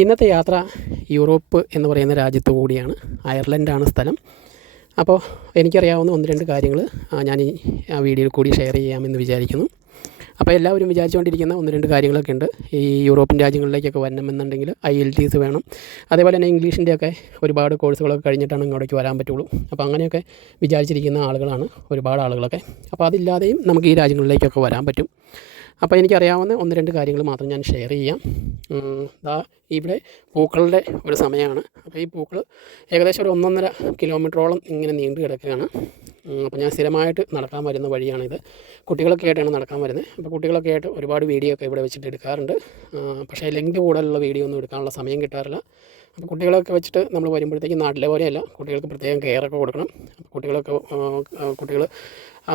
ഇന്നത്തെ യാത്ര യൂറോപ്പ് എന്ന് പറയുന്ന രാജ്യത്തു കൂടിയാണ്. അയർലൻഡാണ് സ്ഥലം. അപ്പോൾ എനിക്കറിയാവുന്ന ഒന്ന് രണ്ട് കാര്യങ്ങൾ ഞാൻ ഈ വീഡിയോയിൽ കൂടി ഷെയർ ചെയ്യാമെന്ന് വിചാരിക്കുന്നു. അപ്പോൾ എല്ലാവരും വിചാരിച്ചുകൊണ്ടിരിക്കുന്ന ഒന്ന് രണ്ട് കാര്യങ്ങളൊക്കെ ഉണ്ട്. ഈ യൂറോപ്യൻ രാജ്യങ്ങളിലേക്കൊക്കെ വരണമെന്നുണ്ടെങ്കിൽ IELTS വേണം. അതേപോലെ തന്നെ ഇംഗ്ലീഷിൻ്റെയൊക്കെ ഒരുപാട് കോഴ്സുകളൊക്കെ കഴിഞ്ഞിട്ടാണ് ഇങ്ങോട്ടേക്ക് വരാൻ പറ്റുള്ളൂ. അപ്പോൾ അങ്ങനെയൊക്കെ വിചാരിച്ചിരിക്കുന്ന ആളുകളാണ് ഒരുപാട് ആളുകളൊക്കെ. അപ്പോൾ അതില്ലാതെയും നമുക്ക് ഈ രാജ്യങ്ങളിലേക്കൊക്കെ വരാൻ പറ്റും. അപ്പോൾ എനിക്കറിയാവുന്ന ഒന്ന് രണ്ട് കാര്യങ്ങൾ മാത്രം ഞാൻ ഷെയർ ചെയ്യാം. ഇവിടെ പൂക്കളുടെ ഒരു സമയമാണ്. അപ്പോൾ ഈ പൂക്കൾ ഏകദേശം ഒരു 1.5 കിലോമീറ്ററോളം ഇങ്ങനെ നീണ്ടു കിടക്കുകയാണ്. അപ്പോൾ ഞാൻ സ്ഥിരമായിട്ട് നടക്കാൻ വരുന്ന വഴിയാണിത്. കുട്ടികളൊക്കെ ആയിട്ടാണ് നടക്കാൻ വരുന്നത്. അപ്പോൾ കുട്ടികളൊക്കെ ആയിട്ട് ഒരുപാട് വീഡിയോ ഒക്കെ ഇവിടെ വെച്ചിട്ട് എടുക്കാറുണ്ട്. പക്ഷേ ലെങ്ത് കൂടുതലുള്ള വീഡിയോ ഒന്നും എടുക്കാനുള്ള സമയം കിട്ടാറില്ല. അപ്പോൾ കുട്ടികളൊക്കെ വെച്ചിട്ട് നമ്മൾ വരുമ്പോഴത്തേക്ക് നാട്ടിലെ പോലെയല്ല, കുട്ടികൾക്ക് പ്രത്യേകം കെയറൊക്കെ കൊടുക്കണം. കുട്ടികൾ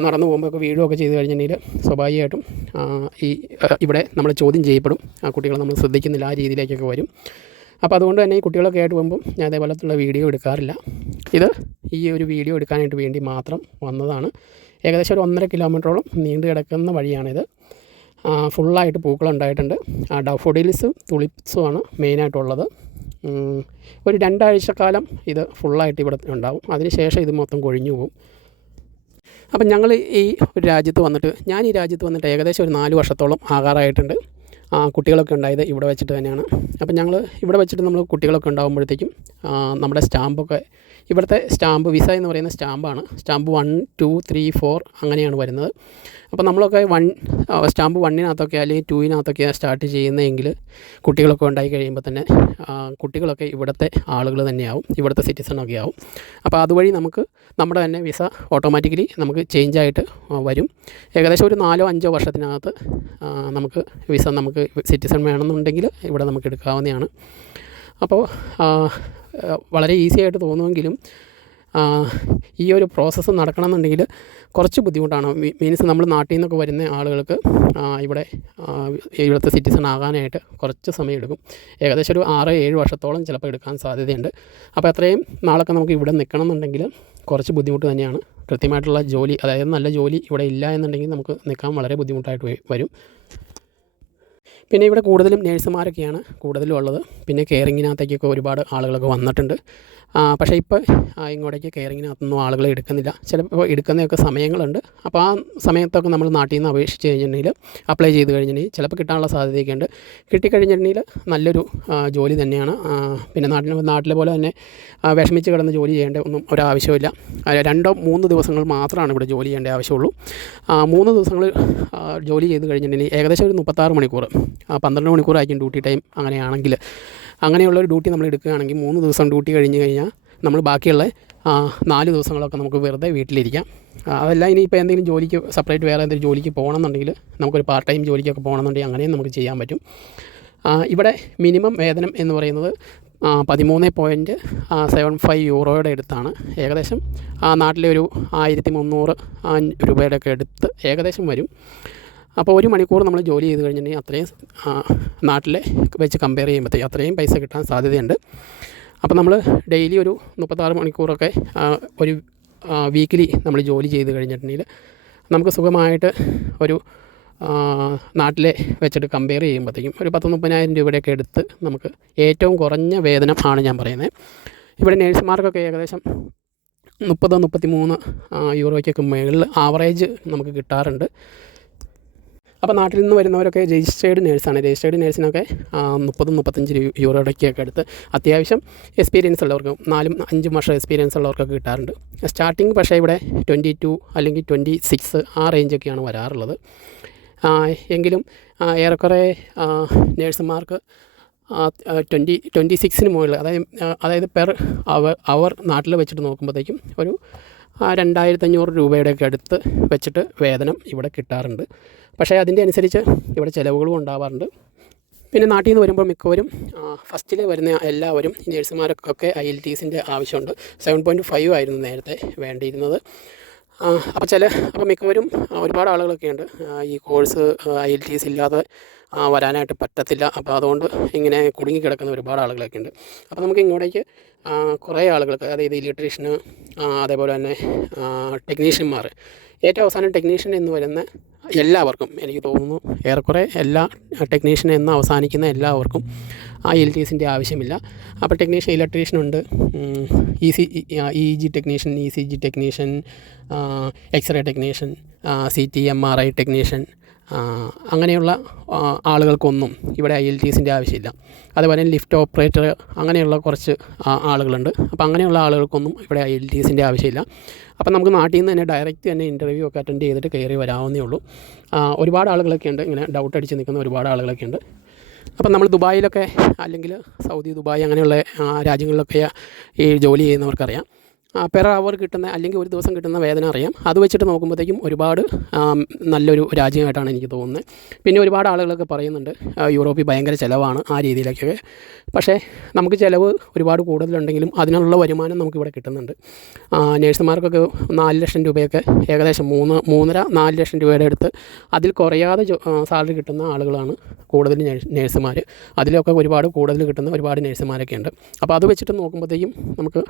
നടന്നു പോകുമ്പോഴൊക്കെ വീഴുകയൊക്കെ ചെയ്ത് കഴിഞ്ഞിട്ടുണ്ടെങ്കിൽ സ്വാഭാവികമായിട്ടും ഇവിടെ നമ്മൾ ചോദ്യം ചെയ്യപ്പെടും. കുട്ടികളെ നമ്മൾ ശ്രദ്ധിക്കുന്നില്ല, ആ രീതിയിലേക്കൊക്കെ വരും. അപ്പോൾ അതുകൊണ്ട് തന്നെ ഈ കുട്ടികളൊക്കെ ആയിട്ട് പോകുമ്പം ഞാൻ അതേപോലത്തുള്ള വീഡിയോ എടുക്കാറില്ല. ഇത് ഈ ഒരു വീഡിയോ എടുക്കാനായിട്ട് വേണ്ടി മാത്രം വന്നതാണ്. ഏകദേശം ഒരു 1.5 കിലോമീറ്ററോളം നീണ്ടു കിടക്കുന്ന വഴിയാണിത്. ഫുള്ളായിട്ട് പൂക്കളുണ്ടായിട്ടുണ്ട്. ഡാഫോഡിൽസും തുളിപ്സുമാണ് മെയിനായിട്ടുള്ളത്. ഒരു 2 ആഴ്ചക്കാലം ഇത് ഫുള്ളായിട്ട് ഇവിടെ ഉണ്ടാവും. അതിനുശേഷം ഇത് മൊത്തം കൊഴിഞ്ഞു പോകും. അപ്പം ഞാൻ ഈ രാജ്യത്ത് വന്നിട്ട് ഏകദേശം ഒരു 4 വർഷത്തോളം ആകാറായിട്ടുണ്ട്. കുട്ടികളൊക്കെ ഉണ്ടായത് ഇവിടെ വെച്ചിട്ട് തന്നെയാണ്. അപ്പം ഞങ്ങൾ ഇവിടെ വെച്ചിട്ട് നമ്മൾ കുട്ടികളൊക്കെ ഉണ്ടാകുമ്പോഴത്തേക്കും നമ്മുടെ സ്റ്റാമ്പൊക്കെ ഇവിടുത്തെ സ്റ്റാമ്പ് വിസ എന്ന് പറയുന്ന സ്റ്റാമ്പാണ്. സ്റ്റാമ്പ് 1, 2, 3, 4 അങ്ങനെയാണ് വരുന്നത്. അപ്പോൾ നമ്മളൊക്കെ സ്റ്റാമ്പ് 1-നകത്തൊക്കെ അല്ലെങ്കിൽ 2-നകത്തൊക്കെ സ്റ്റാർട്ട് ചെയ്യുന്നതെങ്കിൽ കുട്ടികളൊക്കെ ഉണ്ടായി കഴിയുമ്പോൾ തന്നെ കുട്ടികളൊക്കെ ഇവിടുത്തെ ആളുകൾ തന്നെയാവും, ഇവിടുത്തെ സിറ്റിസണൊക്കെ ആവും. അപ്പോൾ അതുവഴി നമുക്ക് നമ്മുടെ തന്നെ വിസ ഓട്ടോമാറ്റിക്കലി നമുക്ക് ചേഞ്ചായിട്ട് വരും. ഏകദേശം ഒരു 4-5 വർഷത്തിനകത്ത് നമുക്ക് സിറ്റിസൺ വേണമെന്നുണ്ടെങ്കിൽ ഇവിടെ നമുക്ക് എടുക്കാവുന്നതാണ്. അപ്പോൾ വളരെ ഈസി ആയിട്ട് തോന്നുമെങ്കിലും ഈ ഒരു പ്രോസസ്സ് നടക്കണമെന്നുണ്ടെങ്കിൽ കുറച്ച് ബുദ്ധിമുട്ടാണ്. മീൻസ് നമ്മൾ നാട്ടിൽ നിന്നൊക്കെ വരുന്ന ആളുകൾക്ക് ഇവിടുത്തെ സിറ്റിസൺ ആകാനായിട്ട് കുറച്ച് സമയം എടുക്കും. ഏകദേശം ഒരു 6-7 വർഷത്തോളം ചിലപ്പോൾ എടുക്കാൻ സാധ്യതയുണ്ട്. അപ്പോൾ അത്രയും നാളൊക്കെ നമുക്ക് ഇവിടെ നിൽക്കണം എന്നുണ്ടെങ്കിൽ കുറച്ച് ബുദ്ധിമുട്ട് തന്നെയാണ്. കൃത്യമായിട്ടുള്ള ജോലി, അതായത് നല്ല ജോലി ഇവിടെ ഇല്ല എന്നുണ്ടെങ്കിൽ നമുക്ക് നിൽക്കാൻ വളരെ ബുദ്ധിമുട്ടായിട്ട് വരും. പിന്നെ ഇവിടെ കൂടുതലും നേഴ്സുമാരൊക്കെയാണ് കൂടുതലും ഉള്ളത്. പിന്നെ കെയറിങ്ങിനകത്തേക്കൊക്കെ ഒരുപാട് ആളുകളൊക്കെ വന്നിട്ടുണ്ട്. പക്ഷേ ഇപ്പോൾ ഇങ്ങോട്ടേക്ക് കെയറിങ്ങിനകത്തൊന്നും ആളുകളെ എടുക്കുന്നില്ല. ചിലപ്പോൾ എടുക്കുന്നതൊക്കെ സമയങ്ങളുണ്ട്. അപ്പോൾ ആ സമയത്തൊക്കെ നമ്മൾ നാട്ടിൽ നിന്ന് അപേക്ഷിച്ച് കഴിഞ്ഞിട്ടുണ്ടെങ്കിൽ അപ്ലൈ ചെയ്ത് കഴിഞ്ഞിട്ടുണ്ടെങ്കിൽ ചിലപ്പോൾ കിട്ടാനുള്ള സാധ്യതയൊക്കെ ഉണ്ട്. കിട്ടിക്കഴിഞ്ഞിട്ടുണ്ടെങ്കിൽ നല്ലൊരു ജോലി തന്നെയാണ്. പിന്നെ നാട്ടിലെ പോലെ തന്നെ വിഷമിച്ച് കിടന്ന് ജോലി ചെയ്യേണ്ട ഒന്നും ഒരാവശ്യമില്ല. 2-3 ദിവസങ്ങൾ മാത്രമാണ് ഇവിടെ ജോലി ചെയ്യേണ്ട ആവശ്യമുള്ളൂ. 3 ദിവസങ്ങൾ ജോലി ചെയ്ത് കഴിഞ്ഞിട്ടുണ്ടെങ്കിൽ ഏകദേശം ഒരു 36 മണിക്കൂർ, 12 മണിക്കൂറായിരിക്കും ഡ്യൂട്ടി ടൈം. അങ്ങനെയുള്ളൊരു ഡ്യൂട്ടി നമ്മൾ എടുക്കുകയാണെങ്കിൽ 3 ദിവസം ഡ്യൂട്ടി കഴിഞ്ഞ് കഴിഞ്ഞാൽ നമ്മൾ ബാക്കിയുള്ള 4 ദിവസങ്ങളൊക്കെ നമുക്ക് വെറുതെ വീട്ടിലിരിക്കാം. അതല്ല ഇനിയിപ്പോൾ എന്തെങ്കിലും ജോലിക്ക് സെപ്പറേറ്റ് വേറെ എന്തെങ്കിലും ജോലിക്ക് പോകണമെന്നുണ്ടെങ്കിൽ, നമുക്കൊരു പാർട്ട് ടൈം ജോലിക്കൊക്കെ പോകണമെന്നുണ്ടെങ്കിൽ അങ്ങനെയും നമുക്ക് ചെയ്യാൻ പറ്റും. ഇവിടെ മിനിമം വേതനം എന്ന് പറയുന്നത് 13.75 യൂറോയുടെ അടുത്താണ്. ഏകദേശം നാട്ടിലെ ഒരു 1300 രൂപയുടെ ഒക്കെ അടുത്ത് ഏകദേശം വരും. അപ്പോൾ 1 മണിക്കൂർ നമ്മൾ ജോലി ചെയ്ത് കഴിഞ്ഞിട്ടുണ്ടെങ്കിൽ അത്രയും നാട്ടിലെ വെച്ച് കമ്പയർ ചെയ്യുമ്പോഴത്തേക്ക് അത്രയും പൈസ കിട്ടാൻ സാധ്യതയുണ്ട്. അപ്പോൾ നമ്മൾ ഡെയിലി ഒരു 36 മണിക്കൂറൊക്കെ ഒരു വീക്കിലി നമ്മൾ ജോലി ചെയ്ത് കഴിഞ്ഞിട്ടുണ്ടെങ്കിൽ നമുക്ക് സുഖമായിട്ട് ഒരു നാട്ടിലെ വെച്ചിട്ട് കമ്പയർ ചെയ്യുമ്പോഴത്തേക്കും ഒരു 10-30,000 രൂപയുടെയൊക്കെ എടുത്ത് നമുക്ക് ഏറ്റവും കുറഞ്ഞ വേതനം ആണ് ഞാൻ പറയുന്നത്. ഇവിടെ നേഴ്സുമാർക്കൊക്കെ ഏകദേശം 30-33 യൂറോയ്ക്കൊക്കെ മുകളിൽ ആവറേജ് നമുക്ക് കിട്ടാറുണ്ട്. അപ്പോൾ നാട്ടിൽ നിന്ന് വരുന്നവരൊക്കെ രജിസ്റ്റേർഡ് നേഴ്സാണ്. രജിസ്റ്റേർഡ് നേഴ്സിനൊക്കെ 30-35 യൂറോയ്ക്കൊക്കെ അടുത്ത് അത്യാവശ്യം എക്സ്പീരിയൻസ് ഉള്ളവർക്ക് 4-5 വർഷം എക്സ്പീരിയൻസ് ഉള്ളവർക്കൊക്കെ കിട്ടാറുണ്ട്. സ്റ്റാർട്ടിങ് പക്ഷേ ഇവിടെ 22 അല്ലെങ്കിൽ 26 ആ റേഞ്ചൊക്കെയാണ് വരാറുള്ളത്. എങ്കിലും ഏറെക്കുറെ നേഴ്സുമാർക്ക് 26-ന് മുകളിൽ, അതായത് പെർ അവർ നാട്ടിൽ വെച്ചിട്ട് നോക്കുമ്പോഴത്തേക്കും ഒരു 2,500 രൂപയുടെയൊക്കെ അടുത്ത് വെച്ചിട്ട് വേതനം ഇവിടെ കിട്ടാറുണ്ട്. പക്ഷേ അതിൻ്റെ അനുസരിച്ച് ഇവിടെ ചിലവുകളും ഉണ്ടാവാറുണ്ട്. പിന്നെ നാട്ടിൽ നിന്ന് വരുമ്പോൾ മിക്കവരും ഫസ്റ്റിൽ വരുന്ന എല്ലാവരും നേഴ്സുമാർക്കൊക്കെ IELTSൻ്റെ ആവശ്യമുണ്ട്. 7.5 ആയിരുന്നു നേരത്തെ വേണ്ടിയിരുന്നത്. അപ്പോൾ മിക്കവരും ഒരുപാട് ആളുകളൊക്കെയുണ്ട് ഈ കോഴ്സ് IELTS ഇല്ലാതെ വരാനായിട്ട് പറ്റത്തില്ല. അപ്പോൾ അതുകൊണ്ട് ഇങ്ങനെ കുടുങ്ങിക്കിടക്കുന്ന ഒരുപാട് ആളുകളൊക്കെ ഉണ്ട്. അപ്പോൾ നമുക്ക് ഇങ്ങോട്ടേക്ക് കുറേ ആളുകൾക്ക്, അതായത് ഇലക്ട്രീഷ്യന്, അതേപോലെ തന്നെ ടെക്നീഷ്യന്മാർ, ഏറ്റവും അവസാനം ടെക്നീഷ്യൻ എന്ന് വരുന്ന എല്ലാവർക്കും എനിക്ക് തോന്നുന്നു ഏറെക്കുറെ എല്ലാ ടെക്നീഷ്യൻ എന്ന് അവസാനിക്കുന്ന എല്ലാവർക്കും IELTSൻ്റെ ആവശ്യമില്ല. അപ്പോൾ ടെക്നീഷ്യൻ ഇലക്ട്രീഷ്യനുണ്ട്, EEG technician, ECG technician, x-ray technician, CT MRI technician, അങ്ങനെയുള്ള ആളുകൾക്കൊന്നും ഇവിടെ IELTSൻ്റെ ആവശ്യമില്ല. അതുപോലെ ലിഫ്റ്റ് ഓപ്പറേറ്റർ അങ്ങനെയുള്ള കുറച്ച് ആളുകളുണ്ട്. അപ്പോൾ അങ്ങനെയുള്ള ആളുകൾക്കൊന്നും ഇവിടെ IELTSൻ്റെ ആവശ്യമില്ല. അപ്പം നമുക്ക് നാട്ടിൽ നിന്ന് തന്നെ ഡയറക്റ്റ് തന്നെ ഇൻ്റർവ്യൂ ഒക്കെ അറ്റൻഡ് ചെയ്തിട്ട് കയറി വരാവുന്നേ ഉള്ളൂ. ഒരുപാട് ആളുകളൊക്കെ ഉണ്ട്, ഇങ്ങനെ ഡൗട്ട് അടിച്ച് നിൽക്കുന്ന ഒരുപാട് ആളുകളൊക്കെ ഉണ്ട്. അപ്പം നമ്മൾ ദുബായിലൊക്കെ അല്ലെങ്കിൽ സൗദി, ദുബായ് അങ്ങനെയുള്ള രാജ്യങ്ങളിലൊക്കെ ഈ ജോലി ചെയ്യുന്നവർക്കറിയാം പെർ അവർ കിട്ടുന്ന അല്ലെങ്കിൽ ഒരു ദിവസം കിട്ടുന്ന വേതനം അറിയാം. അത് വെച്ചിട്ട് നോക്കുമ്പോഴത്തേക്കും ഒരുപാട് നല്ലൊരു രാജ്യമായിട്ടാണ് എനിക്ക് തോന്നുന്നത്. പിന്നെ ഒരുപാട് ആളുകളൊക്കെ പറയുന്നുണ്ട് യൂറോപ്പിൽ ഭയങ്കര ചിലവാണ് ആ രീതിയിലൊക്കെ. പക്ഷേ നമുക്ക് ചിലവ് ഒരുപാട് കൂടുതലുണ്ടെങ്കിലും അതിനുള്ള വരുമാനം നമുക്കിവിടെ കിട്ടുന്നുണ്ട്. നേഴ്സുമാർക്കൊക്കെ 4 ലക്ഷം രൂപയൊക്കെ ഏകദേശം 3.5-4 ലക്ഷം രൂപയുടെ അടുത്ത് അതിൽ കുറയാതെ സാലറി കിട്ടുന്ന ആളുകളാണ് കൂടുതൽ നേഴ്സുമാർ. അതിലൊക്കെ ഒരുപാട് കൂടുതൽ കിട്ടുന്ന ഒരുപാട് നേഴ്സുമാരൊക്കെ ഉണ്ട്. അപ്പോൾ അത് വെച്ചിട്ട് നോക്കുമ്പോഴത്തേക്കും നമുക്ക്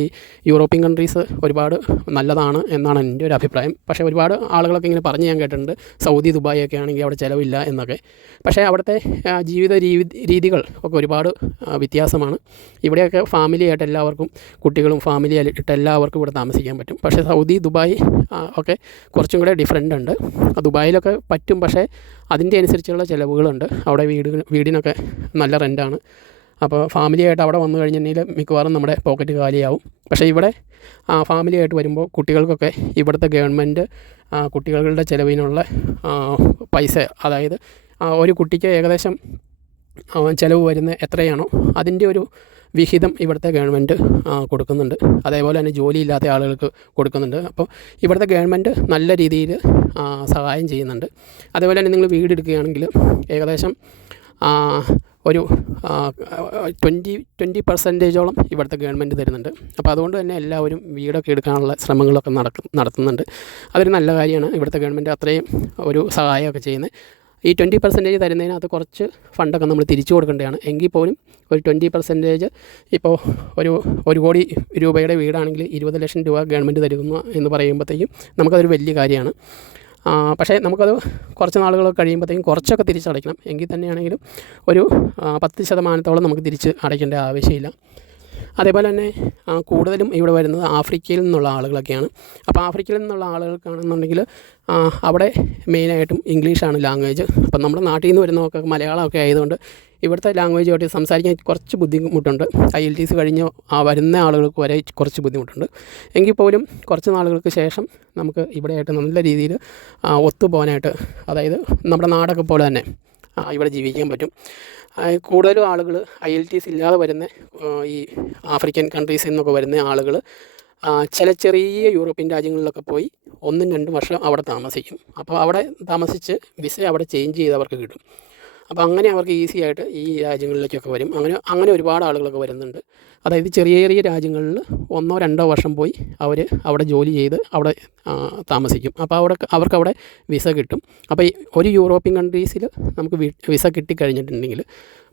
ഈ യൂറോപ്യൻ കൺട്രീസ് ഒരുപാട് നല്ലതാണ് എന്നാണ് എൻ്റെ ഒരു അഭിപ്രായം. പക്ഷേ ഒരുപാട് ആളുകളൊക്കെ ഇങ്ങനെ പറഞ്ഞ് ഞാൻ കേട്ടിട്ടുണ്ട് സൗദി, ദുബായ് ഒക്കെ ആണെങ്കിൽ അവിടെ ചിലവില്ല എന്നൊക്കെ. പക്ഷേ അവിടുത്തെ ജീവിത രീതികൾ ഒക്കെ ഒരുപാട് വ്യത്യാസമാണ്. ഇവിടെയൊക്കെ ഫാമിലിയായിട്ട് എല്ലാവർക്കും, കുട്ടികളും ഫാമിലിയായിട്ട് എല്ലാവർക്കും ഇവിടെ താമസിക്കാൻ പറ്റും. പക്ഷേ സൗദി, ദുബായ് ഒക്കെ കുറച്ചും കൂടെ ഡിഫറൻ്റ് ഉണ്ട്. ദുബായിലൊക്കെ പറ്റും, പക്ഷേ അതിൻ്റെ അനുസരിച്ചുള്ള ചിലവുകളുണ്ട്. അവിടെ വീടിനൊക്കെ നല്ല റെൻ്റാണ്. അപ്പോൾ ഫാമിലിയായിട്ട് അവിടെ വന്നു കഴിഞ്ഞിട്ടുണ്ടെങ്കിൽ മിക്കവാറും നമ്മുടെ പോക്കറ്റ് കാലിയാവും. പക്ഷേ ഇവിടെ ഫാമിലിയായിട്ട് വരുമ്പോൾ കുട്ടികൾക്കൊക്കെ ഇവിടുത്തെ ഗവൺമെൻറ് കുട്ടികളുടെ ചിലവിനുള്ള പൈസ, അതായത് ഒരു കുട്ടിക്ക് ഏകദേശം ചിലവ് വരുന്ന എത്രയാണോ അതിൻ്റെ ഒരു വിഹിതം ഇവിടുത്തെ ഗവൺമെൻറ് കൊടുക്കുന്നുണ്ട്. അതേപോലെ തന്നെ ജോലിയില്ലാത്ത ആളുകൾക്ക് കൊടുക്കുന്നുണ്ട്. അപ്പോൾ ഇവിടുത്തെ ഗവൺമെൻറ് നല്ല രീതിയിൽ സഹായം ചെയ്യുന്നുണ്ട്. അതേപോലെ തന്നെ നിങ്ങൾ വീടെടുക്കുകയാണെങ്കിൽ ഏകദേശം ഒരു 20% ഇവിടുത്തെ ഗവൺമെൻറ് തരുന്നുണ്ട്. അപ്പോൾ അതുകൊണ്ട് തന്നെ എല്ലാവരും വീടൊക്കെ എടുക്കാനുള്ള ശ്രമങ്ങളൊക്കെ നടത്തുന്നുണ്ട്. അതൊരു നല്ല കാര്യമാണ്. ഇവിടുത്തെ ഗവൺമെൻറ് അത്രയും ഒരു സഹായമൊക്കെ ചെയ്യുന്നത്. ഈ 20% തരുന്നതിനകത്ത് കുറച്ച് ഫണ്ടൊക്കെ നമ്മൾ തിരിച്ചു കൊടുക്കേണ്ടതാണ്. എങ്കിൽ പോലും ഒരു 20% ഇപ്പോൾ ഒരു 1 കോടി രൂപയുടെ വീടാണെങ്കിൽ 20 ലക്ഷം രൂപ ഗവൺമെൻറ് തരുന്നു എന്ന് പറയുമ്പോഴത്തേക്കും നമുക്കതൊരു വലിയ കാര്യമാണ്. പക്ഷേ നമുക്കത് കുറച്ച് നാളുകളൊക്കെ കഴിയുമ്പോഴത്തേക്കും കുറച്ചൊക്കെ തിരിച്ചടയ്ക്കണം. എങ്കിൽ തന്നെയാണെങ്കിലും ഒരു 10% നമുക്ക് തിരിച്ച് അടയ്ക്കേണ്ട ആവശ്യമില്ല. അതേപോലെ തന്നെ കൂടുതലും ഇവിടെ വരുന്നത് ആഫ്രിക്കയിൽ നിന്നുള്ള ആളുകളൊക്കെയാണ്. അപ്പോൾ ആഫ്രിക്കയിൽ നിന്നുള്ള ആളുകൾക്കാണെന്നുണ്ടെങ്കിൽ അവിടെ മെയിനായിട്ടും ഇംഗ്ലീഷാണ് ലാംഗ്വേജ്. അപ്പം നമ്മുടെ നാട്ടിൽ നിന്ന് വരുന്നതൊക്കെ മലയാളമൊക്കെ ആയതുകൊണ്ട് ഇവിടുത്തെ ലാംഗ്വേജുമായിട്ട് സംസാരിക്കാൻ കുറച്ച് ബുദ്ധിമുട്ടുണ്ട്. IELTS കഴിഞ്ഞ് വരുന്ന ആളുകൾക്ക് വരെ കുറച്ച് ബുദ്ധിമുട്ടുണ്ട്. എങ്കിൽ പോലും കുറച്ച് നാളുകൾക്ക് ശേഷം നമുക്ക് ഇവിടെയായിട്ട് നല്ല രീതിയിൽ ഒത്തുപോകാനായിട്ട്, അതായത് നമ്മുടെ നാടൊക്കെ പോലെ തന്നെ ഇവിടെ ജീവിക്കാൻ പറ്റും. കൂടുതലും ആളുകൾ IELTS ഇല്ലാതെ വരുന്ന ഈ ആഫ്രിക്കൻ കൺട്രീസിൽ നിന്നൊക്കെ വരുന്ന ആളുകൾ ചില ചെറിയ യൂറോപ്യൻ രാജ്യങ്ങളിലൊക്കെ പോയി 1-2 വർഷം അവിടെ താമസിക്കും. അപ്പോൾ അവിടെ താമസിച്ച് വിസ അവിടെ ചേഞ്ച് ചെയ്ത് അവർക്ക് കിട്ടും. അപ്പോൾ അങ്ങനെ അവർക്ക് ഈസി ആയിട്ട് ഈ രാജ്യങ്ങളിലേക്കൊക്കെ വരും. അങ്ങനെ ഒരുപാട് ആളുകളൊക്കെ വരുന്നുണ്ട്. അതായത് ചെറിയ ചെറിയ രാജ്യങ്ങളിൽ 1-2 വർഷം പോയി അവർ അവിടെ ജോലി ചെയ്ത് അവിടെ താമസിക്കും. അപ്പോൾ അവർക്കവിടെ വിസ കിട്ടും. അപ്പോൾ ഒരു യൂറോപ്യൻ കൺട്രീസിൽ നമുക്ക് വിസ കിട്ടിക്കഴിഞ്ഞിട്ടുണ്ടെങ്കിൽ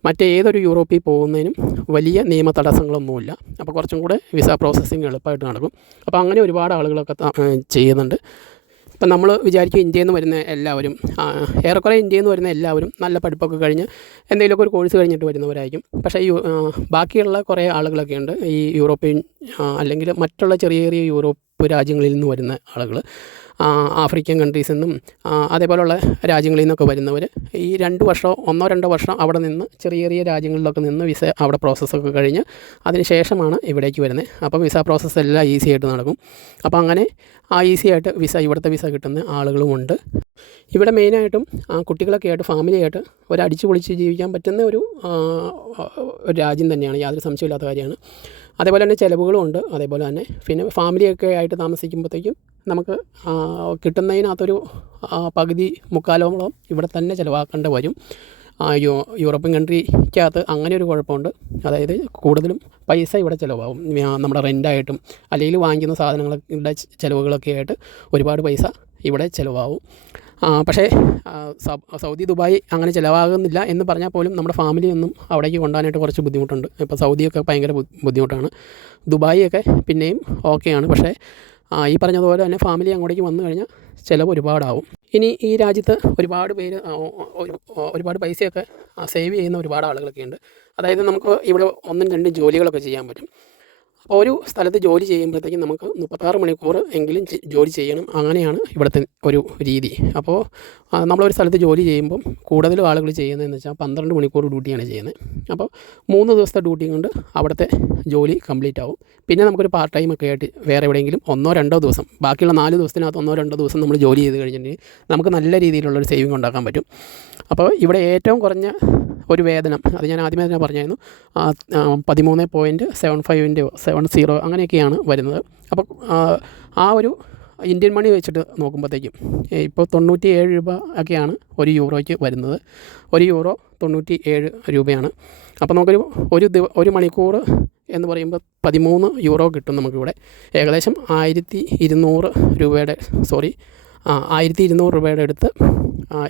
മറ്റേതൊരു യൂറോപ്പിൽ പോകുന്നതിനും വലിയ നിയമ തടസ്സങ്ങളൊന്നുമില്ല. അപ്പോൾ കുറച്ചും കൂടെ വിസ പ്രോസസ്സിങ് എളുപ്പമായിട്ട് നടക്കും. അപ്പോൾ അങ്ങനെ ഒരുപാട് ആളുകളൊക്കെ ചെയ്യുന്നുണ്ട്. ഇപ്പം നമ്മൾ വിചാരിക്കും ഇന്ത്യയിൽ നിന്ന് വരുന്ന എല്ലാവരും, ഏറെക്കുറെ ഇന്ത്യയിൽ നിന്ന് വരുന്ന എല്ലാവരും നല്ല പഠിപ്പൊക്കെ കഴിഞ്ഞ് എന്തെങ്കിലുമൊക്കെ ഒരു കോഴ്സ് കഴിഞ്ഞിട്ട് വരുന്നവരായിരിക്കും. പക്ഷേ ഈ ബാക്കിയുള്ള കുറേ ആളുകളൊക്കെ ഉണ്ട്, ഈ യൂറോപ്യൻ അല്ലെങ്കിൽ മറ്റുള്ള ചെറിയ ചെറിയ യൂറോപ്പ് രാജ്യങ്ങളിൽ നിന്ന് വരുന്ന ആളുകൾ, ആഫ്രിക്കൻ കൺട്രീസിൽ നിന്നും അതേപോലെയുള്ള രാജ്യങ്ങളിൽ നിന്നൊക്കെ വരുന്നവർ ഈ 2 വർഷമോ 1-2 വർഷം അവിടെ നിന്ന് ചെറിയ ചെറിയ രാജ്യങ്ങളിലൊക്കെ നിന്ന് വിസ അവിടെ പ്രോസസ്സൊക്കെ കഴിഞ്ഞ് അതിന് ശേഷമാണ് ഇവിടേക്ക് വരുന്നത്. അപ്പോൾ വിസ പ്രോസസ്സ് എല്ലാം ഈസി ആയിട്ട് നടക്കും. അപ്പോൾ അങ്ങനെ ഈസി ആയിട്ട് ഇവിടുത്തെ വിസ കിട്ടുന്ന ആളുകളുമുണ്ട്. ഇവിടെ മെയിനായിട്ടും കുട്ടികളൊക്കെ ആയിട്ട് ഫാമിലിയായിട്ട് അടിച്ചു പൊളിച്ച് ജീവിക്കാൻ പറ്റുന്ന ഒരു രാജ്യം തന്നെയാണ്, യാതൊരു സംശയമില്ലാത്ത കാര്യമാണ്. അതേപോലെ തന്നെ ചിലവുകളുമുണ്ട്. അതേപോലെ തന്നെ പിന്നെ ഫാമിലിയൊക്കെ ആയിട്ട് താമസിക്കുമ്പോഴത്തേക്കും നമുക്ക് കിട്ടുന്നതിനകത്തൊരു പകുതി മുക്കാലോളം ഇവിടെ തന്നെ ചിലവാക്കേണ്ടി വരും. യൂറോപ്യൻ കൺട്രിക്കകത്ത് അങ്ങനെ ഒരു കുഴപ്പമുണ്ട്. അതായത് കൂടുതലും പൈസ ഇവിടെ ചിലവാകും. നമ്മുടെ റെൻ്റായിട്ടും അല്ലെങ്കിൽ വാങ്ങിക്കുന്ന സാധനങ്ങളുടെ ചിലവുകളൊക്കെ ആയിട്ട് ഒരുപാട് പൈസ ഇവിടെ ചിലവാകും. പക്ഷേ സൗദി, ദുബായ് അങ്ങനെ ചിലവാകുന്നില്ല എന്ന് പറഞ്ഞാൽ പോലും നമ്മുടെ ഫാമിലിയൊന്നും അവിടേക്ക് കൊണ്ടുപോകാനായിട്ട് കുറച്ച് ബുദ്ധിമുട്ടുണ്ട്. ഇപ്പോൾ സൗദിയൊക്കെ ഭയങ്കര ബുദ്ധിമുട്ടാണ്. ദുബായിയൊക്കെ പിന്നെയും ഓക്കെയാണ്. പക്ഷേ ഈ പറഞ്ഞതുപോലെ തന്നെ ഫാമിലി അങ്ങോട്ടേക്ക് വന്നു കഴിഞ്ഞാൽ ചിലവ് ഒരുപാടാവും. ഇനി ഈ രാജ്യത്ത് ഒരുപാട് പേര് ഒരുപാട് പൈസയൊക്കെ സേവ് ചെയ്യുന്ന ഒരുപാട് ആളുകളൊക്കെ ഉണ്ട്. അതായത് നമുക്ക് ഇവിടെ 1-2 ജോലികളൊക്കെ ചെയ്യാൻ പറ്റും. അപ്പോൾ ഒരു സ്ഥലത്ത് ജോലി ചെയ്യുമ്പോഴത്തേക്കും നമുക്ക് 36 മണിക്കൂർ എങ്കിലും ജോലി ചെയ്യണം. അങ്ങനെയാണ് ഇവിടുത്തെ ഒരു രീതി. അപ്പോൾ നമ്മളൊരു സ്ഥലത്ത് ജോലി ചെയ്യുമ്പം കൂടുതലും ആളുകൾ ചെയ്യുന്നതെന്ന് വെച്ചാൽ 12 മണിക്കൂർ ഡ്യൂട്ടിയാണ് ചെയ്യുന്നത്. അപ്പോൾ 3 ദിവസത്തെ ഡ്യൂട്ടി കൊണ്ട് അവിടുത്തെ ജോലി കംപ്ലീറ്റ് ആവും. പിന്നെ നമുക്കൊരു പാർട്ട് ടൈം ഒക്കെ ആയിട്ട് വേറെ എവിടെയെങ്കിലും 1-2 ദിവസം, ബാക്കിയുള്ള 4 ദിവസത്തിനകത്ത് 1-2 ദിവസം നമ്മൾ ജോലി ചെയ്ത് കഴിഞ്ഞിട്ടുണ്ടെങ്കിൽ നമുക്ക് നല്ല രീതിയിലുള്ളൊരു സേവിങ് ഉണ്ടാക്കാൻ പറ്റും. അപ്പോൾ ഇവിടെ ഏറ്റവും കുറഞ്ഞ ഒരു വേതനം, അത് ഞാൻ ആദ്യമേ തന്നെ പറഞ്ഞായിരുന്നു, 13.75 70 അങ്ങനെയൊക്കെയാണ് വരുന്നത്. അപ്പോൾ ആ ഒരു ഇന്ത്യൻ മണി വെച്ചിട്ട് നോക്കുമ്പോഴത്തേക്കും ഇപ്പോൾ 97 രൂപ ഒക്കെയാണ് ഒരു യൂറോയ്ക്ക് വരുന്നത്. ഒരു യൂറോ 97 രൂപയാണ്. അപ്പോൾ നമുക്കൊരു ഒരു മണിക്കൂർ എന്ന് പറയുമ്പോൾ 13 യൂറോ കിട്ടും നമുക്കിവിടെ. ഏകദേശം 1200 രൂപയുടെ 1200 രൂപയുടെ അടുത്ത്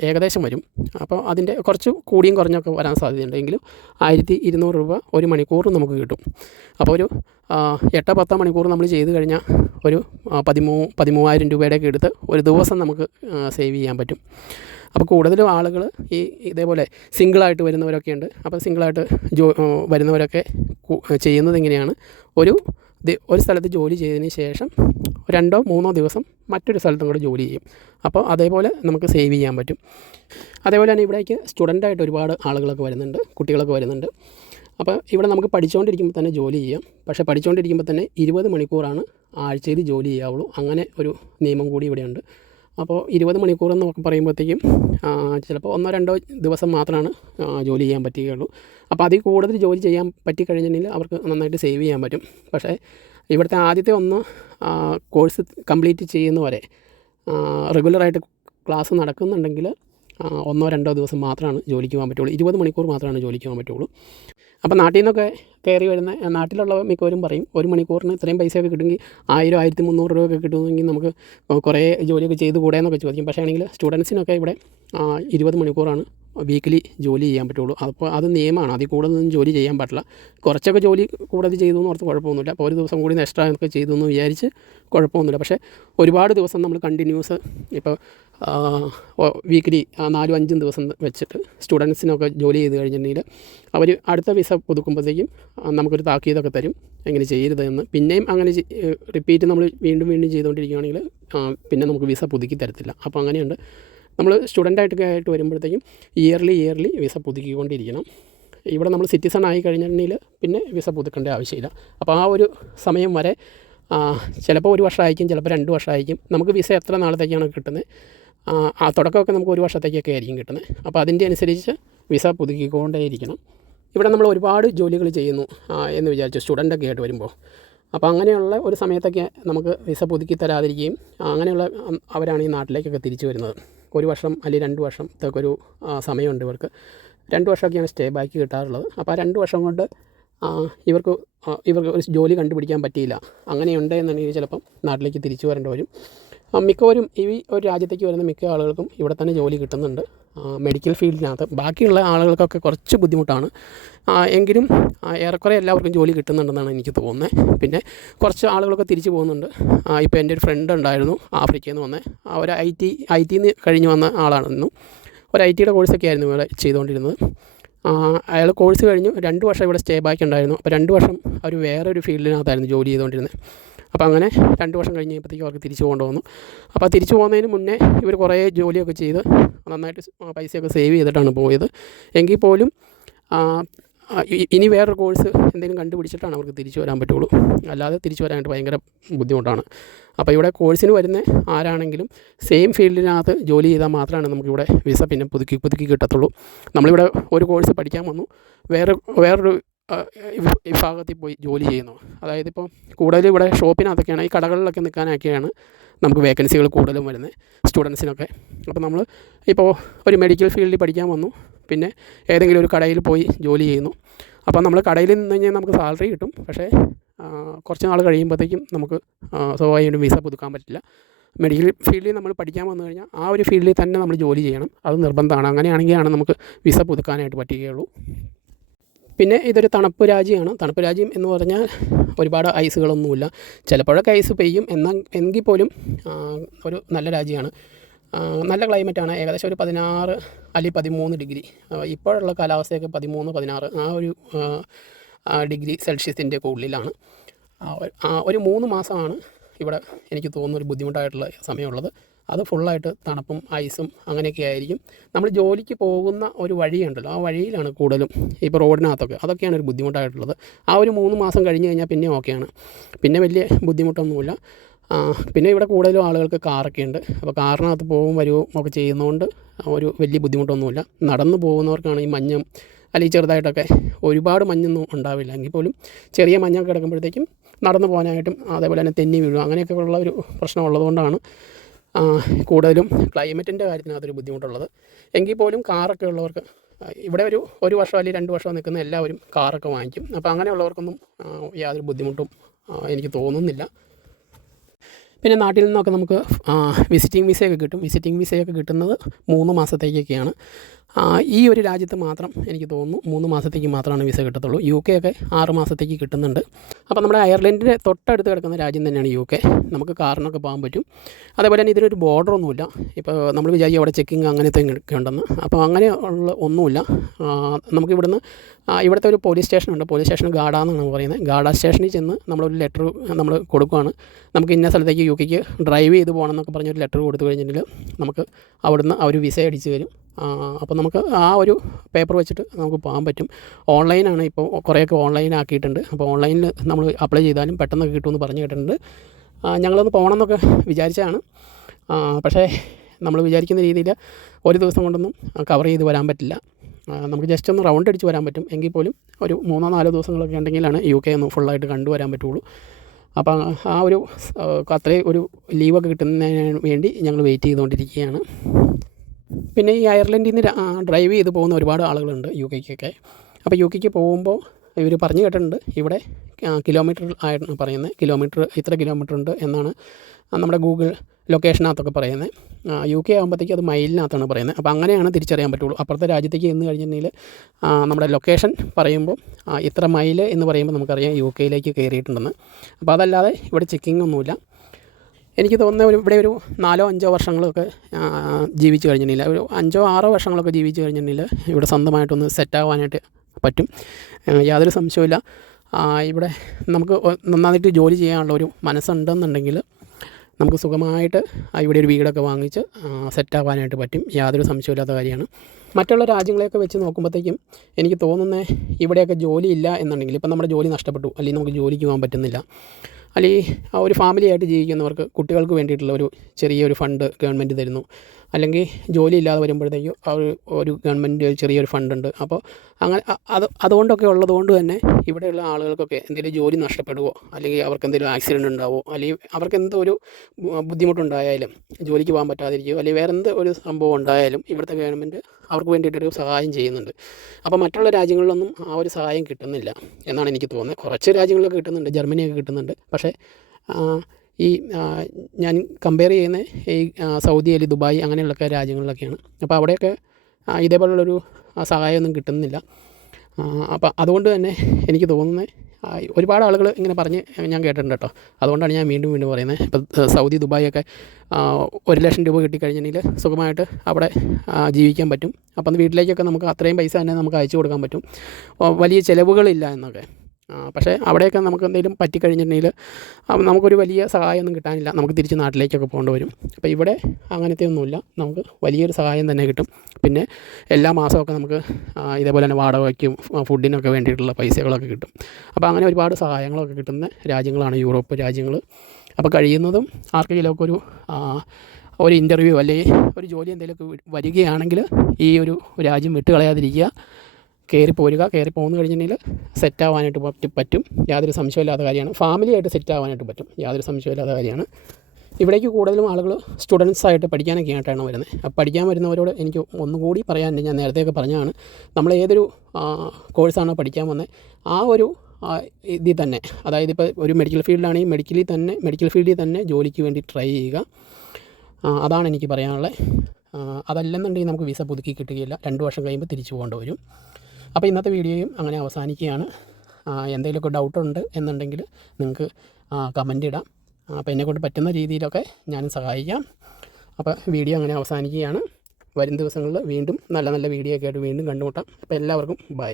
ഏകദേശം വരും. അപ്പോൾ അതിൻ്റെ കുറച്ച് കൂടിയും കുറഞ്ഞൊക്കെ വരാൻ സാധ്യതയുണ്ടെങ്കിലും 1200 രൂപ ഒരു മണിക്കൂർ നമുക്ക് കിട്ടും. അപ്പോൾ ഒരു 8-10 മണിക്കൂർ നമ്മൾ ചെയ്ത് കഴിഞ്ഞാൽ ഒരു 13,000 രൂപയുടെയൊക്കെ എടുത്ത് ഒരു ദിവസം നമുക്ക് സേവ് ചെയ്യാൻ പറ്റും. അപ്പോൾ കൂടുതലും ആളുകൾ ഇതേപോലെ സിംഗിളായിട്ട് വരുന്നവരൊക്കെ ഉണ്ട്. അപ്പോൾ സിംഗിളായിട്ട് വരുന്നവരൊക്കെ ചെയ്യുന്നത് എങ്ങനെയാണ്, ഒരു സ്ഥലത്ത് ജോലി ചെയ്തതിന് ശേഷം 2-3 ദിവസം മറ്റൊരു സ്ഥലത്തും കൂടെ ജോലി ചെയ്യും. അപ്പോൾ അതേപോലെ നമുക്ക് സേവ് ചെയ്യാൻ പറ്റും. അതേപോലെ തന്നെ ഇവിടേക്ക് സ്റ്റുഡൻ്റായിട്ട് ഒരുപാട് ആളുകളൊക്കെ വരുന്നുണ്ട്, കുട്ടികളൊക്കെ വരുന്നുണ്ട്. അപ്പോൾ ഇവിടെ നമുക്ക് പഠിച്ചുകൊണ്ടിരിക്കുമ്പോൾ തന്നെ ജോലി ചെയ്യാം. പക്ഷേ പഠിച്ചുകൊണ്ടിരിക്കുമ്പോൾ തന്നെ 20 മണിക്കൂറാണ് ആഴ്ചയിൽ ജോലി ചെയ്യാവുള്ളൂ. അങ്ങനെ ഒരു നിയമം കൂടി ഇവിടെയുണ്ട്. അപ്പോൾ 20 മണിക്കൂർ എന്നൊക്കെ പറയുമ്പോഴത്തേക്കും ചിലപ്പോൾ 1-2 ദിവസം മാത്രമാണ് ജോലി ചെയ്യാൻ പറ്റുകയുള്ളൂ. അപ്പോൾ അതിൽ കൂടുതൽ ജോലി ചെയ്യാൻ പറ്റിക്കഴിഞ്ഞിട്ടുണ്ടെങ്കിൽ അവർക്ക് നന്നായിട്ട് സേവ് ചെയ്യാൻ പറ്റും. പക്ഷേ ഇവിടുത്തെ ആദ്യത്തെ കോഴ്സ് കംപ്ലീറ്റ് ചെയ്യുന്നവരെ റെഗുലറായിട്ട് ക്ലാസ് നടക്കുന്നുണ്ടെങ്കിൽ 1-2 ദിവസം മാത്രമാണ് ജോലിക്ക് പോകാൻ പറ്റുള്ളൂ. 20 മണിക്കൂർ മാത്രമാണ് ജോലിക്ക് പോകാൻ പറ്റുള്ളൂ. അപ്പോൾ നാട്ടിൽ നിന്നൊക്കെ കയറി വരുന്ന നാട്ടിലുള്ള മിക്കവരും പറയും, ഒരു മണിക്കൂറിന് ഇത്രയും പൈസയൊക്കെ കിട്ടുമെങ്കിൽ 1000-1300 രൂപയൊക്കെ കിട്ടുമെങ്കിൽ നമുക്ക് കുറേ ജോലിയൊക്കെ ചെയ്ത് കൂടെ എന്നൊക്കെ ചോദിക്കും. പക്ഷേ ആണെങ്കിൽ സ്റ്റുഡൻസിനൊക്കെ ഇവിടെ 20 മണിക്കൂറാണ് വീക്കിലി ജോലി ചെയ്യാൻ പറ്റുള്ളൂ. അപ്പോൾ അത് നിയമമാണ്. അതിൽ കൂടുതലൊന്നും ജോലി ചെയ്യാൻ പാടില്ല. കുറച്ചൊക്കെ ജോലി കൂടുതൽ ചെയ്തു എന്ന് ഓർത്ത് കുഴപ്പമൊന്നുമില്ല. അപ്പോൾ ഒരു ദിവസം കൂടി എക്സ്ട്രാ ഒക്കെ ചെയ്തു എന്ന് വിചാരിച്ച് കുഴപ്പമൊന്നുമില്ല. പക്ഷേ ഒരുപാട് ദിവസം നമ്മൾ കണ്ടിന്യൂസ് ഇപ്പോൾ വീക്കിലി 4-5 ദിവസം വെച്ചിട്ട് സ്റ്റുഡൻസിനൊക്കെ ജോലി ചെയ്ത് കഴിഞ്ഞിട്ടുണ്ടെങ്കിൽ അവർ അടുത്ത വിസ പുതുക്കുമ്പോഴത്തേക്കും നമുക്കൊരു താക്കീതൊക്കെ തരും, എങ്ങനെ ചെയ്യരുതെന്ന്. പിന്നെയും അങ്ങനെ റിപ്പീറ്റ് നമ്മൾ വീണ്ടും ചെയ്തുകൊണ്ടിരിക്കുകയാണെങ്കിൽ പിന്നെ നമുക്ക് വിസ പുതുക്കി തരത്തില്ല. അപ്പോൾ അങ്ങനെയുണ്ട്. നമ്മൾ സ്റ്റുഡൻ്റായിട്ടൊക്കെ ആയിട്ട് വരുമ്പോഴത്തേക്കും ഇയർലി വിസ പുതുക്കിക്കൊണ്ടിരിക്കണം. ഇവിടെ നമ്മൾ സിറ്റിസൺ ആയി കഴിഞ്ഞിട്ടുണ്ടെങ്കിൽ പിന്നെ വിസ പുതുക്കേണ്ട ആവശ്യമില്ല. അപ്പോൾ ആ ഒരു സമയം വരെ ചിലപ്പോൾ 1 വർഷമായിരിക്കും, ചിലപ്പോൾ 2 വർഷമായിരിക്കും. നമുക്ക് വിസ എത്ര നാളത്തേക്കാണ് കിട്ടുന്നത്, ആ തുടക്കമൊക്കെ നമുക്ക് 1 വർഷത്തേക്കൊക്കെ ആയിരിക്കും കിട്ടുന്നത്. അപ്പോൾ അതിൻ്റെ അനുസരിച്ച് വിസ പുതുക്കിക്കൊണ്ടേയിരിക്കണം. ഇവിടെ നമ്മൾ ഒരുപാട് ജോലികൾ ചെയ്യുന്നു എന്ന് വിചാരിച്ചു സ്റ്റുഡൻ്റൊക്കെ ആയിട്ട് വരുമ്പോൾ. അപ്പോൾ അങ്ങനെയുള്ള ഒരു സമയത്തൊക്കെ നമുക്ക് വിസ പുതുക്കി തരാതിരിക്കുകയും അങ്ങനെയുള്ള അവരാണ് ഈ നാട്ടിലേക്കൊക്കെ തിരിച്ചു വരുന്നത്. 1 വർഷം അല്ലെങ്കിൽ 2 വർഷത്തേക്കൊരു സമയമുണ്ട് ഇവർക്ക്. 2 വർഷമൊക്കെയാണ് സ്റ്റേ ബാക്ക് കിട്ടാറുള്ളത്. അപ്പോൾ ആ 2 വർഷം കൊണ്ട് ഇവർക്ക് ഒരു ജോലി കണ്ടുപിടിക്കാൻ പറ്റിയില്ല, അങ്ങനെയുണ്ട് എന്നുണ്ടെങ്കിൽ ചിലപ്പം നാട്ടിലേക്ക് തിരിച്ചു വരേണ്ടി വരും. മിക്കവരും ഈ ഒരു രാജ്യത്തേക്ക് വരുന്ന മിക്ക ആളുകൾക്കും ഇവിടെ തന്നെ ജോലി കിട്ടുന്നുണ്ട് മെഡിക്കൽ ഫീൽഡിനകത്ത്. ബാക്കിയുള്ള ആളുകൾക്കൊക്കെ കുറച്ച് ബുദ്ധിമുട്ടാണ്, എങ്കിലും ഏറെക്കുറെ എല്ലാവർക്കും ജോലി കിട്ടുന്നുണ്ടെന്നാണ് എനിക്ക് തോന്നുന്നത്. പിന്നെ കുറച്ച് ആളുകളൊക്കെ തിരിച്ചു പോകുന്നുണ്ട്. ഇപ്പോൾ എൻ്റെ ഒരു ഫ്രണ്ട് ഉണ്ടായിരുന്നു ആഫ്രിക്കയിൽ നിന്ന് വന്നത്. ഒരു ഐ ടിന്ന് കഴിഞ്ഞ് വന്ന ആളാണെന്നു. ഒരു IT-യുടെ കോഴ്സൊക്കെ ആയിരുന്നു ഇവിടെ ചെയ്തുകൊണ്ടിരുന്നത്. അയാൾ കോഴ്സ് കഴിഞ്ഞു 2 വർഷം ഇവിടെ സ്റ്റേ ബാക്ക് ഉണ്ടായിരുന്നു. അപ്പോൾ 2 വർഷം അവർ വേറൊരു ഫീൽഡിനകത്തായിരുന്നു ജോലി ചെയ്തുകൊണ്ടിരുന്നത്. അപ്പോൾ അങ്ങനെ 2 വർഷം കഴിഞ്ഞപ്പോഴത്തേക്കും അവർക്ക് തിരിച്ചു കൊണ്ടുവന്നു. അപ്പോൾ തിരിച്ചു പോകുന്നതിന് മുന്നേ ഇവർ കുറേ ജോലിയൊക്കെ ചെയ്ത് നന്നായിട്ട് പൈസയൊക്കെ സേവ് ചെയ്തിട്ടാണ് പോയത്. എങ്കിൽ പോലും ഇനി വേറൊരു കോഴ്സ് എന്തെങ്കിലും കണ്ടുപിടിച്ചിട്ടാണ് അവർക്ക് തിരിച്ചു വരാൻ പറ്റുള്ളൂ. അല്ലാതെ തിരിച്ചു വരാനായിട്ട് ഭയങ്കര ബുദ്ധിമുട്ടാണ്. അപ്പോൾ ഇവിടെ കോഴ്സിന് വരുന്ന ആരാണെങ്കിലും സെയിം ഫീൽഡിനകത്ത് ജോലി ചെയ്താൽ മാത്രമാണ് നമുക്കിവിടെ വിസ പിന്നെ പുതുക്കി കിട്ടത്തുള്ളൂ. നമ്മളിവിടെ ഒരു കോഴ്സ് പഠിക്കാൻ വന്നു, വേറൊരു വിഭാഗത്തിൽ പോയി ജോലി ചെയ്യുന്നു. അതായത് ഇപ്പോൾ കൂടുതലും ഇവിടെ ഷോപ്പിനകത്തൊക്കെയാണ്, ഈ കടകളിലൊക്കെ നിൽക്കാനൊക്കെയാണ് നമുക്ക് വേക്കൻസികൾ കൂടുതലും വരുന്നത് സ്റ്റുഡൻസിനൊക്കെ. അപ്പോൾ നമ്മൾ ഇപ്പോൾ ഒരു മെഡിക്കൽ ഫീൽഡിൽ പഠിക്കാൻ വന്നു, പിന്നെ ഏതെങ്കിലും ഒരു കടയിൽ പോയി ജോലി ചെയ്യുന്നു. അപ്പോൾ നമ്മൾ കടയിൽ നിന്ന് കഴിഞ്ഞാൽ നമുക്ക് സാലറി കിട്ടും, പക്ഷേ കുറച്ച് നാൾ കഴിയുമ്പോഴത്തേക്കും നമുക്ക് സ്വാഭാവികമായിട്ടും വിസ പുതുക്കാൻ പറ്റില്ല. മെഡിക്കൽ ഫീൽഡിൽ നമ്മൾ പഠിക്കാൻ വന്നു കഴിഞ്ഞാൽ ആ ഒരു ഫീൽഡിൽ തന്നെ നമ്മൾ ജോലി ചെയ്യണം, അത് നിർബന്ധമാണ്. അങ്ങനെയാണെങ്കിലാണ് നമുക്ക് വിസ പുതുക്കാനായിട്ട് പറ്റുകയുള്ളൂ. പിന്നെ ഇതൊരു തണുപ്പ് രാജ്യമാണ്. തണുപ്പ് രാജ്യം എന്ന് പറഞ്ഞാൽ ഒരുപാട് ഐസുകളൊന്നുമില്ല. ചിലപ്പോഴൊക്കെ ഐസ് പെയ്യും, എങ്കിൽ പോലും ഒരു നല്ല രാജ്യമാണ്. നല്ല ക്ലൈമറ്റാണ്. ഏകദേശം ഒരു 16 അല്ലെങ്കിൽ 13 ഡിഗ്രി, ഇപ്പോഴുള്ള കാലാവസ്ഥയൊക്കെ 13, 16 ആ ഒരു ഡിഗ്രി സെൽഷ്യസിൻ്റെ ഉള്ളിലാണ്. ഒരു 3 മാസമാണ് ഇവിടെ എനിക്ക് തോന്നുന്നു ഒരു ബുദ്ധിമുട്ടായിട്ടുള്ള സമയമുള്ളത്. അത് ഫുള്ളായിട്ട് തണുപ്പും ഐസും അങ്ങനെയൊക്കെ ആയിരിക്കും. നമ്മൾ ജോലിക്ക് പോകുന്ന ഒരു വഴിയുണ്ടല്ലോ, ആ വഴിയിലാണ് കൂടുതലും ഇപ്പോൾ റോഡിനകത്തൊക്കെ, അതൊക്കെയാണ് ഒരു ബുദ്ധിമുട്ടായിട്ടുള്ളത്. ആ ഒരു 3 മാസം കഴിഞ്ഞ് കഴിഞ്ഞാൽ പിന്നെ ഓക്കെയാണ്, പിന്നെ വലിയ ബുദ്ധിമുട്ടൊന്നുമില്ല. പിന്നെ ഇവിടെ കൂടുതലും ആളുകൾക്ക് കാറൊക്കെ ഉണ്ട്. അപ്പോൾ കാറിനകത്ത് പോകും വരുവും ഒക്കെ ചെയ്യുന്നതുകൊണ്ട് ഒരു വലിയ ബുദ്ധിമുട്ടൊന്നുമില്ല. നടന്നു പോകുന്നവർക്കാണ് ഈ മഞ്ഞും അല്ലെങ്കിൽ ചെറുതായിട്ടൊക്കെ, ഒരുപാട് മഞ്ഞൊന്നും ഉണ്ടാവില്ല, എങ്കിൽ പോലും ചെറിയ മഞ്ഞൊക്കെ കിടക്കുമ്പോഴത്തേക്കും നടന്നു പോകാനായിട്ടും അതേപോലെ തന്നെ തെന്നി വീഴും, അങ്ങനെയൊക്കെ ഉള്ള ഒരു പ്രശ്നം ഉള്ളതുകൊണ്ടാണ് കൂടുതലും ക്ലൈമറ്റിൻ്റെ കാര്യത്തിനകത്തൊരു ബുദ്ധിമുട്ടുള്ളത്. എങ്കിൽ പോലും കാറൊക്കെ ഉള്ളവർക്ക് ഇവിടെ ഒരു വർഷം അല്ലെങ്കിൽ 2 വർഷം നിൽക്കുന്ന എല്ലാവരും കാറൊക്കെ വാങ്ങിക്കും. അപ്പോൾ അങ്ങനെയുള്ളവർക്കൊന്നും യാതൊരു ബുദ്ധിമുട്ടും എനിക്ക് തോന്നുന്നില്ല. പിന്നെ നാട്ടിൽ നിന്നൊക്കെ നമുക്ക് വിസിറ്റിംഗ് വിസയൊക്കെ കിട്ടും. വിസിറ്റിംഗ് വിസയൊക്കെ കിട്ടുന്നത് 3 മാസത്തേക്കൊക്കെയാണ്. ഈ ഒരു രാജ്യത്ത് മാത്രം എനിക്ക് തോന്നുന്നു 3 മാസത്തേക്ക് മാത്രമാണ് വിസ കിട്ടത്തുള്ളൂ. UK ഒക്കെ 6 മാസത്തേക്ക് കിട്ടുന്നുണ്ട്. അപ്പോൾ നമ്മുടെ അയർലൻഡിൻ്റെ തൊട്ടടുത്ത് കിടക്കുന്ന രാജ്യം തന്നെയാണ് UK. നമുക്ക് കാറിനൊക്കെ പോകാൻ പറ്റും. അതേപോലെ തന്നെ ഇതിനൊരു ബോർഡറൊന്നുമില്ല. ഇപ്പോൾ നമ്മൾ വിചാരിക്കും അവിടെ ചെക്കിങ് അങ്ങനത്തെ ഒക്കെ ഉണ്ടെന്ന്. അപ്പോൾ അങ്ങനെ ഉള്ള ഒന്നുമില്ല. നമുക്കിവിടുന്ന് ഇവിടുത്തെ ഒരു പോലീസ് സ്റ്റേഷനുണ്ട്. പോലീസ് സ്റ്റേഷൻ ഗാഡ എന്നാണ് പറയുന്നത്. ഗാഡ സ്റ്റേഷനിൽ ചെന്ന് നമ്മളൊരു ലെറ്റർ നമ്മൾ കൊടുക്കുകയാണ്. നമുക്ക് ഇന്ന സ്ഥലത്തേക്ക് UKക്ക് ഡ്രൈവ് ചെയ്ത് പോകണം എന്നൊക്കെ പറഞ്ഞൊരു ലെറ്റർ കൊടുത്തു കഴിഞ്ഞിട്ടുണ്ടെങ്കിൽ നമുക്ക് അവിടുന്ന് അവർ വിസ അടിച്ച് തരും. അപ്പോൾ നമുക്ക് ആ ഒരു പേപ്പർ വെച്ചിട്ട് നമുക്ക് പോകാൻ പറ്റും. ഓൺലൈനാണ് ഇപ്പോൾ, കുറേയൊക്കെ ഓൺലൈൻ ആക്കിയിട്ടുണ്ട്. അപ്പോൾ ഓൺലൈനിൽ നമ്മൾ അപ്ലൈ ചെയ്താലും പെട്ടെന്നൊക്കെ കിട്ടുമെന്ന് പറഞ്ഞു കേട്ടിട്ടുണ്ട്. ഞങ്ങളൊന്ന് പോകണം എന്നൊക്കെ വിചാരിച്ചതാണ്. പക്ഷേ നമ്മൾ വിചാരിക്കുന്ന രീതിയിൽ ഒരു ദിവസം കൊണ്ടൊന്നും കവർ ചെയ്ത് വരാൻ പറ്റില്ല. നമുക്ക് ജസ്റ്റ് ഒന്ന് റൗണ്ട് അടിച്ച് വരാൻ പറ്റും. എങ്കിൽ പോലും ഒരു 3-4 ദിവസങ്ങളൊക്കെ ഉണ്ടെങ്കിലാണ് UK ഒന്ന് ഫുള്ളായിട്ട് കണ്ടുവരാൻ പറ്റുള്ളൂ. അപ്പോൾ ആ ഒരു അത്രയും ഒരു ലീവൊക്കെ കിട്ടുന്നതിന് വേണ്ടി ഞങ്ങൾ വെയിറ്റ് ചെയ്തുകൊണ്ടിരിക്കുകയാണ്. പിന്നെ ഈ അയർലൻഡിൽ നിന്ന് ഡ്രൈവ് ചെയ്ത് പോകുന്ന ഒരുപാട് ആളുകളുണ്ട് UKക്കൊക്കെ. അപ്പോൾ UKക്ക് പോകുമ്പോൾ ഇവർ പറഞ്ഞു കേട്ടിട്ടുണ്ട്, ഇവിടെ കിലോമീറ്റർ ആയിട്ടാണ് പറയുന്നത്. ഇത്ര കിലോമീറ്റർ ഉണ്ട് എന്നാണ് നമ്മുടെ ഗൂഗിൾ ലൊക്കേഷനകത്തൊക്കെ പറയുന്നത്. UK ആകുമ്പോഴത്തേക്ക് അത് മൈലിനകത്താണ് പറയുന്നത്. അപ്പോൾ അങ്ങനെയാണ് തിരിച്ചറിയാൻ പറ്റുള്ളൂ. അപ്പുറത്തെ രാജ്യത്തേക്ക് എന്ന് കഴിഞ്ഞിട്ടുണ്ടെങ്കിൽ നമ്മുടെ ലൊക്കേഷൻ പറയുമ്പോൾ ഇത്ര മൈൽ എന്ന് പറയുമ്പോൾ നമുക്കറിയാം UKയിലേക്ക് കയറിയിട്ടുണ്ടെന്ന്. അപ്പോൾ അതല്ലാതെ ഇവിടെ ചെക്കിംഗ് ഒന്നുമില്ല. എനിക്ക് തോന്നുന്നത് ഇവിടെ ഒരു 4-5 വർഷങ്ങളൊക്കെ ജീവിച്ച് കഴിഞ്ഞിട്ടുണ്ടെങ്കിൽ, ഒരു 5-6 വർഷങ്ങളൊക്കെ ജീവിച്ച് കഴിഞ്ഞിട്ടുണ്ടെങ്കിൽ ഇവിടെ സ്വന്തമായിട്ടൊന്ന് സെറ്റാവാനായിട്ട് പറ്റും. യാതൊരു സംശയവുമില്ല. ഇവിടെ നമുക്ക് നന്നായിട്ട് ജോലി ചെയ്യാനുള്ള ഒരു മനസ്സുണ്ടെന്നുണ്ടെങ്കിൽ നമുക്ക് സുഖമായിട്ട് ഇവിടെ ഒരു വീടൊക്കെ വാങ്ങിച്ച് സെറ്റാവാനായിട്ട് പറ്റും. യാതൊരു സംശയമില്ലാത്ത കാര്യമാണ്. മറ്റുള്ള രാജ്യങ്ങളെയൊക്കെ വെച്ച് നോക്കുമ്പോഴത്തേക്കും എനിക്ക് തോന്നുന്നത് ഇവിടെയൊക്കെ ജോലി ഇല്ല എന്നുണ്ടെങ്കിൽ, ഇപ്പം നമ്മുടെ ജോലി നഷ്ടപ്പെട്ടു, അല്ലെങ്കിൽ നമുക്ക് ജോലിക്ക് പോകാൻ പറ്റുന്നില്ല, അല്ലെങ്കിൽ ഒരു ഫാമിലി ആയിട്ട് ജീവിക്കുന്നവർക്ക് കുട്ടികൾക്ക് വേണ്ടിയിട്ടുള്ള ഒരു ചെറിയൊരു ഫണ്ട് ഗവൺമെൻറ് തരുന്നു, അല്ലെങ്കിൽ ജോലി ഇല്ലാതെ വരുമ്പോഴത്തേക്കും ഒരു ഗവൺമെൻറ് ചെറിയൊരു ഫണ്ടുണ്ട്. അപ്പോൾ അങ്ങനെ അതുകൊണ്ടൊക്കെ ഉള്ളതുകൊണ്ട് തന്നെ ഇവിടെയുള്ള ആളുകൾക്കൊക്കെ എന്തെങ്കിലും ജോലി നഷ്ടപ്പെടുവോ, അല്ലെങ്കിൽ അവർക്ക് എന്തെങ്കിലും ആക്സിഡൻറ്റ് ഉണ്ടാവോ, അല്ലെങ്കിൽ അവർക്ക് എന്തോ ഒരു ബുദ്ധിമുട്ടുണ്ടായാലും, ജോലിക്ക് പോകാൻ പറ്റാതിരിക്കുകയോ, അല്ലെങ്കിൽ വേറെ എന്ത് ഒരു സംഭവം ഉണ്ടായാലും ഇവിടുത്തെ ഗവൺമെൻറ് അവർക്ക് വേണ്ടിയിട്ടൊരു സഹായം ചെയ്യുന്നുണ്ട്. അപ്പോൾ മറ്റുള്ള രാജ്യങ്ങളിലൊന്നും ആ ഒരു സഹായം കിട്ടുന്നില്ല എന്നാണ് എനിക്ക് തോന്നുന്നത്. കുറച്ച് രാജ്യങ്ങളിലൊക്കെ കിട്ടുന്നുണ്ട്, ജർമ്മനിയൊക്കെ കിട്ടുന്നുണ്ട്. പക്ഷേ ഈ ഞാൻ കമ്പയർ ചെയ്യുന്ന ഈ സൗദി അല്ലെങ്കിൽ ദുബായ് അങ്ങനെയുള്ളൊക്കെ രാജ്യങ്ങളിലൊക്കെയാണ്. അപ്പോൾ അവിടെയൊക്കെ ഇതേപോലുള്ളൊരു സഹായമൊന്നും കിട്ടുന്നില്ല. അപ്പോൾ അതുകൊണ്ട് തന്നെ എനിക്ക് തോന്നുന്നത് ഒരുപാട് ആളുകൾ ഇങ്ങനെ പറഞ്ഞ് ഞാൻ കേട്ടിട്ടുണ്ട് കേട്ടോ. അതുകൊണ്ടാണ് ഞാൻ വീണ്ടും പറയുന്നത്. ഇപ്പോൾ സൗദി ദുബായൊക്കെ 1 ലക്ഷം രൂപ കിട്ടിക്കഴിഞ്ഞിട്ടുണ്ടെങ്കിൽ സുഖമായിട്ട് അവിടെ ജീവിക്കാൻ പറ്റും. അപ്പം വീട്ടിലേക്കൊക്കെ നമുക്ക് അത്രയും പൈസ തന്നെ നമുക്ക് അയച്ചു കൊടുക്കാൻ പറ്റും, വലിയ ചിലവുകളില്ല എന്നൊക്കെ. പക്ഷേ അവിടെയൊക്കെ നമുക്ക് എന്തെങ്കിലും പറ്റിക്കഴിഞ്ഞിട്ടുണ്ടെങ്കിൽ നമുക്കൊരു വലിയ സഹായമൊന്നും കിട്ടാനില്ല, നമുക്ക് തിരിച്ച് നാട്ടിലേക്കൊക്കെ പോകേണ്ടി വരും. അപ്പോൾ ഇവിടെ അങ്ങനത്തെ ഒന്നുമില്ല, നമുക്ക് വലിയൊരു സഹായം തന്നെ കിട്ടും. പിന്നെ എല്ലാ മാസമൊക്കെ നമുക്ക് ഇതേപോലെ തന്നെ വാടകയ്ക്കും ഫുഡിനൊക്കെ വേണ്ടിയിട്ടുള്ള പൈസകളൊക്കെ കിട്ടും. അപ്പോൾ ഒരുപാട് സഹായങ്ങളൊക്കെ കിട്ടുന്ന രാജ്യങ്ങളാണ് യൂറോപ്പ് രാജ്യങ്ങൾ. അപ്പോൾ കഴിയുന്നതും ആർക്കെങ്കിലുമൊക്കെ ഒരു ഇൻ്റർവ്യൂ അല്ലെങ്കിൽ ഒരു ജോലി എന്തെങ്കിലുമൊക്കെ വരികയാണെങ്കിൽ ഈ ഒരു രാജ്യം വിട്ട് കളയാതിരിക്കുക, കയറി പോന്നു കഴിഞ്ഞിട്ടുണ്ടെങ്കിൽ സെറ്റാവാനായിട്ട് പറ്റും. യാതൊരു സംശയമില്ലാത്ത കാര്യമാണ്. ഫാമിലിയായിട്ട് സെറ്റാവാനായിട്ട് പറ്റും, യാതൊരു സംശയമില്ലാത്ത കാര്യമാണ്. ഇവിടേക്ക് കൂടുതലും ആളുകൾ സ്റ്റുഡൻസായിട്ട് പഠിക്കാനൊക്കെ ആയിട്ടാണ് വരുന്നത്. അപ്പോൾ പഠിക്കാൻ വരുന്നവരോട് എനിക്ക് ഒന്നുകൂടി പറയാനുണ്ട്, ഞാൻ നേരത്തെയൊക്കെ പറഞ്ഞതാണ്, നമ്മൾ ഏതൊരു കോഴ്സാണോ പഠിക്കാൻ വന്നത് ആ ഒരു ഇതിൽ തന്നെ, അതായത് ഇപ്പോൾ ഒരു മെഡിക്കൽ ഫീൽഡാണെങ്കിൽ മെഡിക്കൽ ഫീൽഡിൽ തന്നെ ജോലിക്ക് വേണ്ടി ട്രൈ ചെയ്യുക. അതാണ് എനിക്ക് പറയാനുള്ളത്. അതല്ലെന്നുണ്ടെങ്കിൽ നമുക്ക് വിസ പുതുക്കി കിട്ടുകയില്ല, 2 വർഷം കഴിയുമ്പോൾ തിരിച്ചു പോകേണ്ടി വരും. അപ്പോൾ ഇന്നത്തെ വീഡിയോയും അങ്ങനെ അവസാനിക്കുകയാണ്. എന്തെങ്കിലുമൊക്കെ ഡൗട്ടുണ്ട് എന്നുണ്ടെങ്കിൽ നിങ്ങൾക്ക് കമൻ്റ് ഇടാം. അപ്പോൾ എന്നെക്കൊണ്ട് പറ്റുന്ന രീതിയിലൊക്കെ ഞാനും സഹായിക്കാം. അപ്പോൾ വീഡിയോ അങ്ങനെ അവസാനിക്കുകയാണ്. വരും ദിവസങ്ങളിൽ വീണ്ടും നല്ല നല്ല വീഡിയോ ഒക്കെ ആയിട്ട് വീണ്ടും കണ്ടുമുട്ടാം. അപ്പോൾ എല്ലാവർക്കും ബൈ.